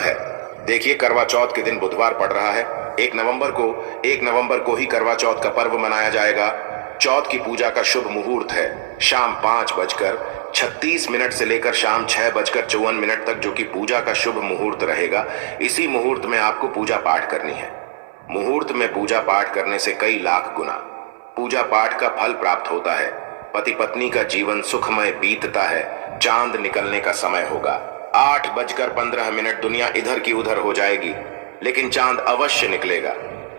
कब है? देखिए, करवा चौथ के दिन बुधवार पड़ रहा है। 1 नवंबर को ही करवा चौथ का पर्व मनाया जाएगा। चौथ की पूजा का शुभ मुहूर्त है शाम 5:36 से लेकर शाम 6:54 तक, जो कि पूजा का शुभ मुहूर्त रहेगा। इसी मुहूर्त में आपको पूजा पाठ करनी है। मुहूर्त में पूजा पाठ करने से कई लाख गुना पूजा पाठ का फल प्राप्त होता है। पति पत्नी का जीवन सुखमय बीतता है। चांद निकलने का समय होगा। 8:15 दुनिया इधर की उधर हो जाएगी, लेकिन चांद अवश्य निकलेगा,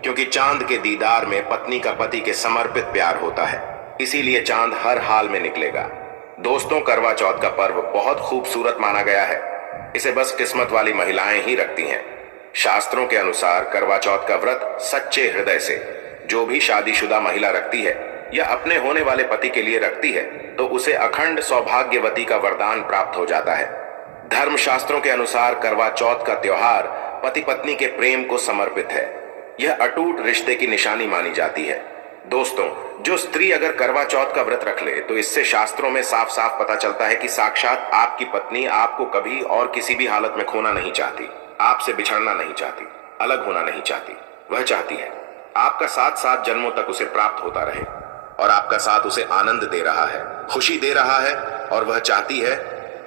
क्योंकि चांद के दीदार में पत्नी का पति के समर्पित प्यार होता है। इसीलिए चांद हर हाल में निकलेगा। दोस्तों, करवा चौथ का पर्व बहुत खूबसूरत माना गया है। इसे बस किस्मत वाली महिलाएं ही रखती हैं। शास्त्रों के अनुसार करवा चौथ का व्रत सच्चे हृदय से जो भी शादीशुदा महिला रखती है या अपने होने वाले पति के लिए रखती है, तो उसे अखंड सौभाग्यवती का वरदान प्राप्त हो जाता है। धर्मशास्त्रों के अनुसार करवा चौथ का त्योहार पति पत्नी के प्रेम को समर्पित है। यह अटूट रिश्ते की निशानी मानी जाती है। दोस्तों, जो स्त्री अगर करवा चौथ का व्रत रख ले, तो इससे शास्त्रों में साफ साफ पता चलता है कि साक्षात आपकी पत्नी आपको कभी और किसी भी हालत में खोना नहीं चाहती, आपसे बिछड़ना नहीं चाहती, अलग होना नहीं चाहती। वह चाहती है आपका साथ 7 जन्मों तक उसे प्राप्त होता रहे, और आपका साथ उसे आनंद दे रहा है, खुशी दे रहा है, और वह चाहती है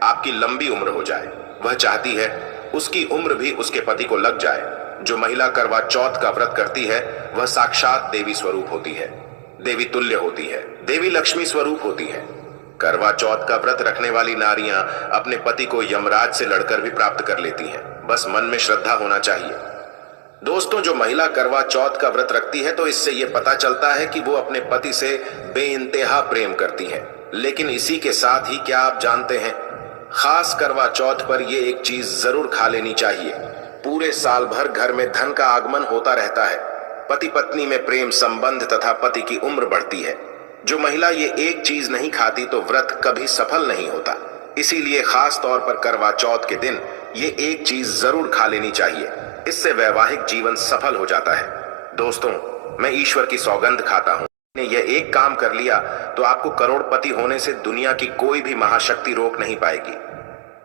आपकी लंबी उम्र हो जाए। वह चाहती है उसकी उम्र भी उसके पति को लग जाए। जो महिला करवा चौथ का व्रत करती है, वह साक्षात देवी स्वरूप होती है, देवी तुल्य होती है, देवी लक्ष्मी स्वरूप होती है। करवा चौथ का व्रत रखने वाली नारियां अपने पति को यमराज से लड़कर भी प्राप्त कर लेती हैं। बस मन में श्रद्धा होना चाहिए। दोस्तों, जो महिला करवा चौथ का व्रत रखती है, तो इससे यह पता चलता है कि वो अपने पति से बेइंतहा प्रेम करती है। लेकिन इसी के साथ ही क्या आप जानते हैं, खास करवा चौथ पर ये एक चीज जरूर खा लेनी चाहिए। पूरे साल भर घर में धन का आगमन होता रहता है। पति पत्नी में प्रेम संबंध तथा पति की उम्र बढ़ती है। जो महिला ये एक चीज नहीं खाती, तो व्रत कभी सफल नहीं होता। इसीलिए खास तौर पर करवा चौथ के दिन ये एक चीज जरूर खा लेनी चाहिए। इससे वैवाहिक जीवन सफल हो जाता है। दोस्तों, मैं ईश्वर की सौगंध खाता हूँ, ने यह एक काम कर लिया तो आपको करोड़पति होने से दुनिया की कोई भी महाशक्ति रोक नहीं पाएगी।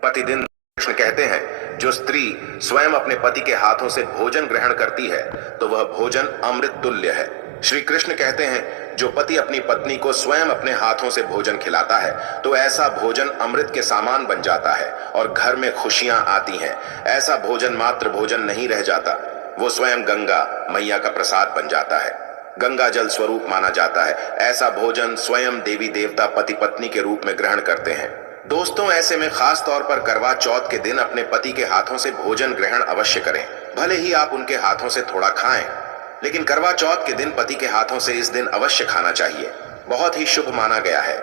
प्रतिदिन कृष्ण कहते हैं, जो स्त्री स्वयं अपने पति के हाथों से भोजन ग्रहण करती है, तो वह भोजन अमृत तुल्य है। श्री कृष्ण कहते हैं, जो पति अपनी पत्नी को स्वयं अपने हाथों से भोजन खिलाता है, तो ऐसा भोजन अमृत के समान बन जाता है और घर में खुशियां आती हैं। ऐसा भोजन मात्र भोजन नहीं रह जाता, वो स्वयं गंगा मैया का प्रसाद बन जाता है, गंगा जल स्वरूप माना जाता है। ऐसा भोजन स्वयं देवी देवता पति पत्नी के रूप में ग्रहण करते हैं। दोस्तों, ऐसे में खास तौर पर करवा चौथ के दिन अपने पति के हाथों से भोजन ग्रहण अवश्य करें। भले ही आप उनके हाथों से थोड़ा खाएं, लेकिन करवा चौथ के दिन पति के हाथों से इस दिन अवश्य खाना चाहिए। बहुत ही शुभ माना गया है।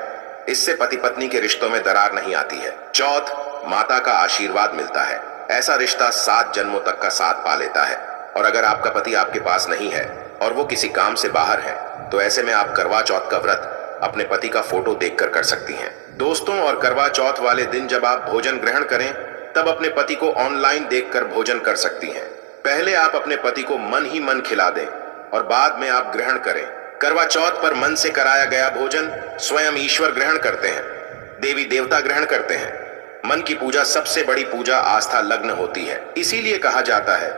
इससे पति पत्नी के रिश्तों में दरार नहीं आती है। चौथ माता का आशीर्वाद मिलता है। ऐसा रिश्ता 7 जन्मों तक का साथ पा लेता है। और अगर आपका पति आपके पास नहीं है और वो किसी काम से बाहर है, तो ऐसे में आप करवा चौथ का व्रत अपने पति का फोटो देखकर कर सकती हैं। दोस्तों, और करवा चौथ वाले दिन जब आप भोजन ग्रहण करें, तब अपने पति को ऑनलाइन देखकर भोजन कर सकती हैं। पहले आप अपने पति को मन ही मन खिला दें और बाद में आप ग्रहण करें। करवा चौथ पर मन से कराया गया भोजन स्वयं ईश्वर ग्रहण करते हैं, देवी देवता ग्रहण करते हैं। मन की पूजा सबसे बड़ी पूजा आस्था लग्न होती है। इसीलिए कहा जाता है,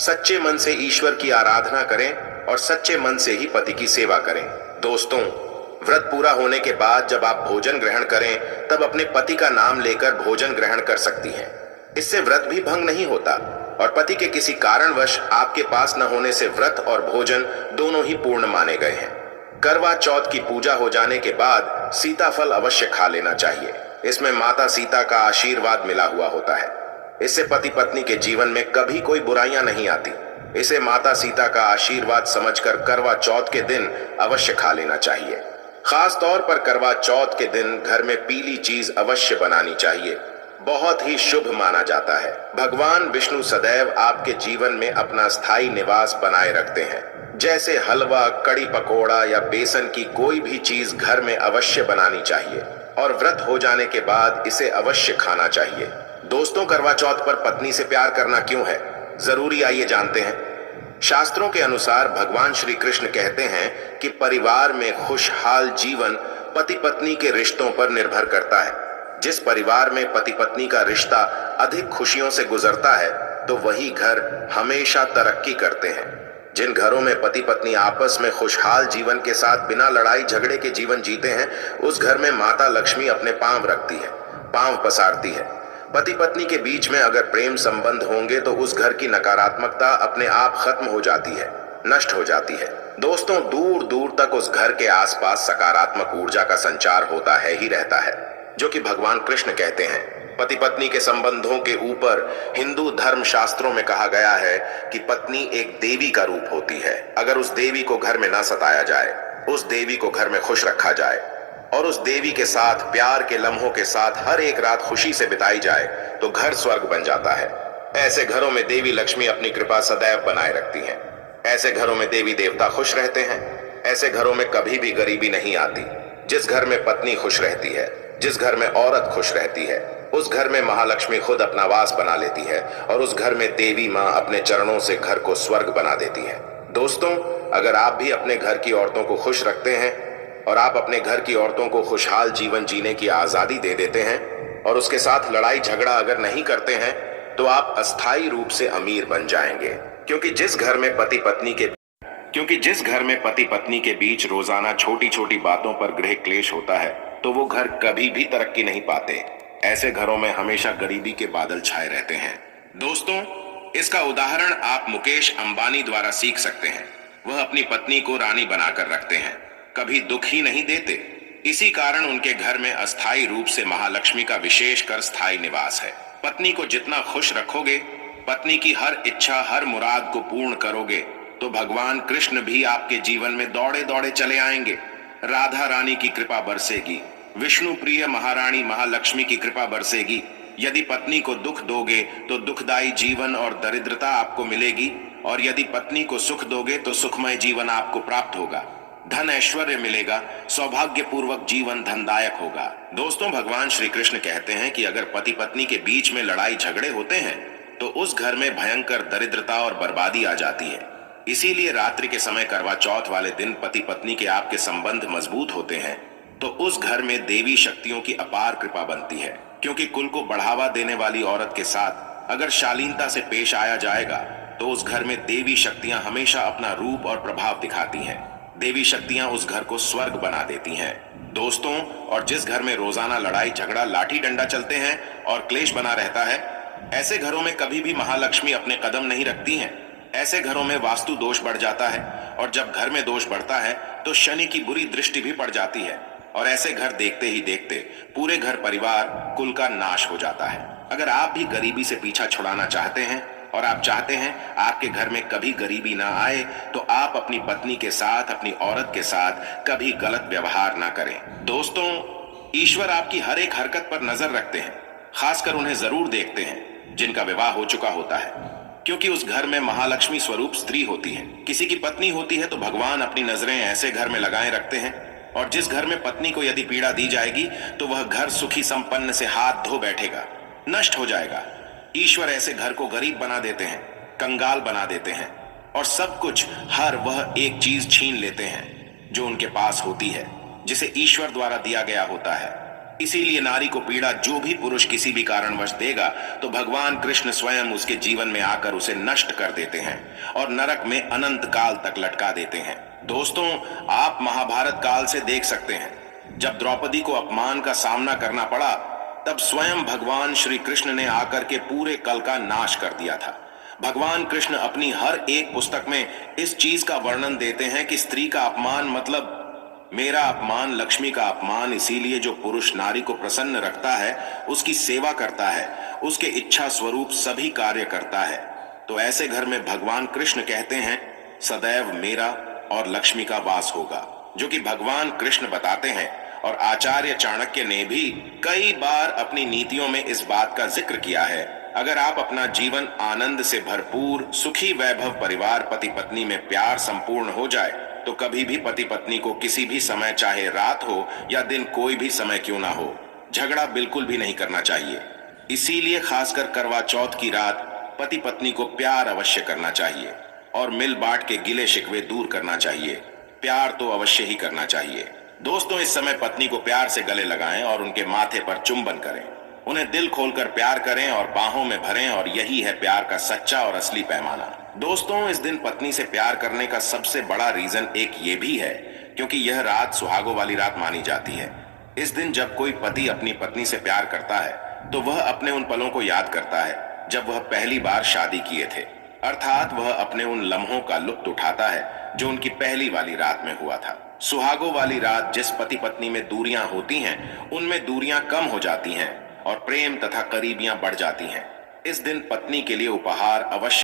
सच्चे मन से ईश्वर की आराधना करें और सच्चे मन से ही पति की सेवा करें। दोस्तों, व्रत पूरा होने के बाद जब आप भोजन ग्रहण करें, तब अपने पति का नाम लेकर भोजन ग्रहण कर सकती हैं। इससे व्रत भी भंग नहीं होता और पति के किसी कारणवश आपके पास न होने से व्रत और भोजन दोनों ही पूर्ण माने गए हैं। करवा चौथ की पूजा हो जाने के बाद सीताफल अवश्य खा लेना चाहिए। इसमें माता सीता का आशीर्वाद मिला हुआ होता है। इससे पति पत्नी के जीवन में कभी कोई बुराइयां नहीं आती। इसे माता सीता का आशीर्वाद समझकर करवा चौथ के दिन अवश्य खा लेना चाहिए। खास तौर पर करवा चौथ के दिन घर में पीली चीज अवश्य बनानी चाहिए। बहुत ही शुभ माना जाता है। भगवान विष्णु सदैव आपके जीवन में अपना स्थायी निवास बनाए रखते हैं। जैसे हलवा, कड़ी पकोड़ा या बेसन की कोई भी चीज घर में अवश्य बनानी चाहिए और व्रत हो जाने के बाद इसे अवश्य खाना चाहिए। दोस्तों, करवा चौथ पर पत्नी से प्यार करना क्यों है, जरूरी आइए जानते हैं। शास्त्रों के अनुसार भगवान श्री कृष्ण कहते हैं कि परिवार में खुशहाल जीवन पति पत्नी के रिश्तों पर निर्भर करता है। जिस परिवार में पति पत्नी का रिश्ता अधिक खुशियों से गुजरता है, तो वही घर हमेशा तरक्की करते हैं। जिन घरों में पति पत्नी आपस में खुशहाल जीवन के साथ बिना लड़ाई झगड़े के जीवन जीते हैं, उस घर में माता लक्ष्मी अपने पांव रखती है, पांव पसारती है। पति पत्नी के बीच में अगर प्रेम संबंध होंगे तो उस घर की नकारात्मकता अपने आप खत्म हो जाती है, नष्ट हो जाती है। दोस्तों, दूर दूर तक उस घर के आसपास सकारात्मक ऊर्जा का संचार होता है ही रहता है, जो कि भगवान कृष्ण कहते हैं। पति पत्नी के संबंधों के ऊपर हिंदू धर्म शास्त्रों में कहा गया है कि पत्नी एक देवी का रूप होती है। अगर उस देवी को घर में ना सताया जाए, उस देवी को घर में खुश रखा जाए और उस देवी के साथ प्यार के लम्हों के साथ हर एक रात खुशी से बिताई जाए तो घर स्वर्ग बन जाता है। ऐसे घरों में देवी लक्ष्मी अपनी कृपा सदैव बनाए रखती हैं। ऐसे घरों में देवी देवता खुश रहते हैं। ऐसे घरों में कभी भी गरीबी नहीं आती। जिस घर में पत्नी खुश रहती है, जिस घर में औरत खुश रहती है, उस घर में महालक्ष्मी खुद अपना वास बना लेती है और उस घर में देवी माँ अपने चरणों से घर को स्वर्ग बना देती है। दोस्तों, अगर आप भी अपने घर की औरतों को खुश रखते हैं और आप अपने घर की औरतों को खुशहाल जीवन जीने की आजादी दे देते हैं और उसके साथ लड़ाई झगड़ा अगर नहीं करते हैं, तो आप अस्थायी रूप से अमीर बन जाएंगे। क्योंकि जिस घर में पति पत्नी के बीच रोजाना छोटी छोटी बातों पर गृह क्लेश होता है, तो वो घर कभी भी तरक्की नहीं पाते। ऐसे घरों में हमेशा गरीबी के बादल छाए रहते हैं। दोस्तों, इसका उदाहरण आप मुकेश अंबानी द्वारा सीख सकते हैं। वह अपनी पत्नी को रानी बनाकर रखते हैं, कभी दुख ही नहीं देते। इसी कारण उनके घर में अस्थायी रूप से महालक्ष्मी का विशेष कर स्थायी निवास है। पत्नी को जितना खुश रखोगे, पत्नी की हर इच्छा हर मुराद को पूर्ण करोगे, तो भगवान कृष्ण भी आपके जीवन में दौड़े दौड़े चले आएंगे। राधा रानी की कृपा बरसेगी, विष्णु प्रिय महारानी महालक्ष्मी की कृपा बरसेगी। यदि पत्नी को दुख दोगे तो दुखदायी जीवन और दरिद्रता आपको मिलेगी, और यदि पत्नी को सुख दोगे तो सुखमय जीवन आपको प्राप्त होगा। धन ऐश्वर्य मिलेगा, सौभाग्यपूर्वक जीवन धनदायक होगा। दोस्तों, भगवान श्री कृष्ण कहते हैं कि अगर पति पत्नी के बीच में लड़ाई झगड़े होते हैं तो उस घर में भयंकर दरिद्रता और बर्बादी आ जाती है। इसीलिए रात्रि के समय करवा चौथ वाले दिन पति पत्नी के आपके संबंध मजबूत होते हैं तो उस घर में देवी शक्तियों की अपार कृपा बनती है। क्योंकि कुल को बढ़ावा देने वाली औरत के साथ अगर शालीनता से पेश आया जाएगा तो उस घर में देवी शक्तियां हमेशा अपना रूप और प्रभाव दिखाती हैं। देवी शक्तियां उस घर को स्वर्ग बना देती हैं। दोस्तों, और जिस घर में रोजाना लड़ाई झगड़ा लाठी डंडा चलते हैं और क्लेश बना रहता है, ऐसे घरों में कभी भी महालक्ष्मी अपने कदम नहीं रखती हैं। ऐसे घरों में वास्तु दोष बढ़ जाता है, और जब घर में दोष बढ़ता है तो शनि की बुरी दृष्टि भी पड़ जाती है, और ऐसे घर देखते ही देखते पूरे घर परिवार कुल का नाश हो जाता है। अगर आप भी गरीबी से पीछा छुड़ाना चाहते हैं और आप चाहते हैं आपके घर में कभी गरीबी ना आए, तो आप अपनी पत्नी के साथ, अपनी औरत के साथ कभी गलत व्यवहार ना करें। दोस्तों, ईश्वर आपकी हर एक हरकत पर नजर रखते हैं। खासकर उन्हें जरूर देखते हैं जिनका विवाह हो चुका होता है, क्योंकि उस घर में महालक्ष्मी स्वरूप स्त्री होती है। किसी की पत्नी होती है तो भगवान अपनी नजरें ऐसे घर में लगाए रखते हैं, और जिस घर में पत्नी को यदि पीड़ा दी जाएगी तो वह घर सुखी संपन्न से हाथ धो बैठेगा, नष्ट हो जाएगा। ईश्वर ऐसे घर को गरीब बना देते हैं, कंगाल बना देते हैं, और सब कुछ हर वह एक चीज छीन लेते हैं जो उनके पास होती है, जिसे ईश्वर द्वारा दिया गया होता है। इसीलिए नारी को पीड़ा जो भी पुरुष किसी भी कारणवश देगा तो भगवान कृष्ण स्वयं उसके जीवन में आकर उसे नष्ट कर देते हैं और नरक में अनंत काल तक लटका देते हैं। दोस्तों, आप महाभारत काल से देख सकते हैं, जब द्रौपदी को अपमान का सामना करना पड़ा तब स्वयं भगवान श्री कृष्ण ने आकर के पूरे कल का नाश कर दिया था। भगवान कृष्ण अपनी हर एक पुस्तक में इस चीज का वर्णन देते हैं कि स्त्री का अपमान मतलब मेरा अपमान, लक्ष्मी का अपमान। इसीलिए जो पुरुष नारी को प्रसन्न रखता है, उसकी सेवा करता है, उसके इच्छा स्वरूप सभी कार्य करता है, तो ऐसे घर में भगवान कृष्ण कहते हैं सदैव मेरा और लक्ष्मी का वास होगा, जो कि भगवान कृष्ण बताते हैं। और आचार्य चाणक्य ने भी कई बार अपनी नीतियों में इस बात का जिक्र किया है। अगर आप अपना जीवन आनंद से भरपूर सुखी वैभव परिवार पति पत्नी में प्यार संपूर्ण हो जाए तो कभी भी पति पत्नी को किसी भी समय, चाहे रात हो या दिन, कोई भी समय क्यों ना हो, झगड़ा बिल्कुल भी नहीं करना चाहिए। इसीलिए खासकर करवा चौथ की रात पति पत्नी को प्यार अवश्य करना चाहिए और मिल बांट के गिले शिकवे दूर करना चाहिए। प्यार तो अवश्य ही करना चाहिए। दोस्तों, इस समय पत्नी को प्यार से गले लगाएं और उनके माथे पर चुंबन करें। उन्हें दिल खोलकर प्यार करें और बाहों में भरें, और यही है प्यार का सच्चा और असली पैमाना। दोस्तों, इस दिन पत्नी से प्यार करने का सबसे बड़ा रीजन एक ये भी है क्योंकि यह रात सुहागों वाली रात मानी जाती है। इस दिन जब कोई पति अपनी पत्नी से प्यार करता है तो वह अपने उन पलों को याद करता है जब वह पहली बार शादी किए थे, अर्थात वह अपने उन लम्हों का लुत्फ उठाता है जो उनकी पहली वाली रात में हुआ था। सुहागों वाली रात जिस पति पत्नी में दूरियां होती हैं, उनमें दूरियां कम हो जाती हैं और प्रेम तथा करीबियां बढ़ जाती हैं। इस दिन पत्नी के लिए उपहार अवश्य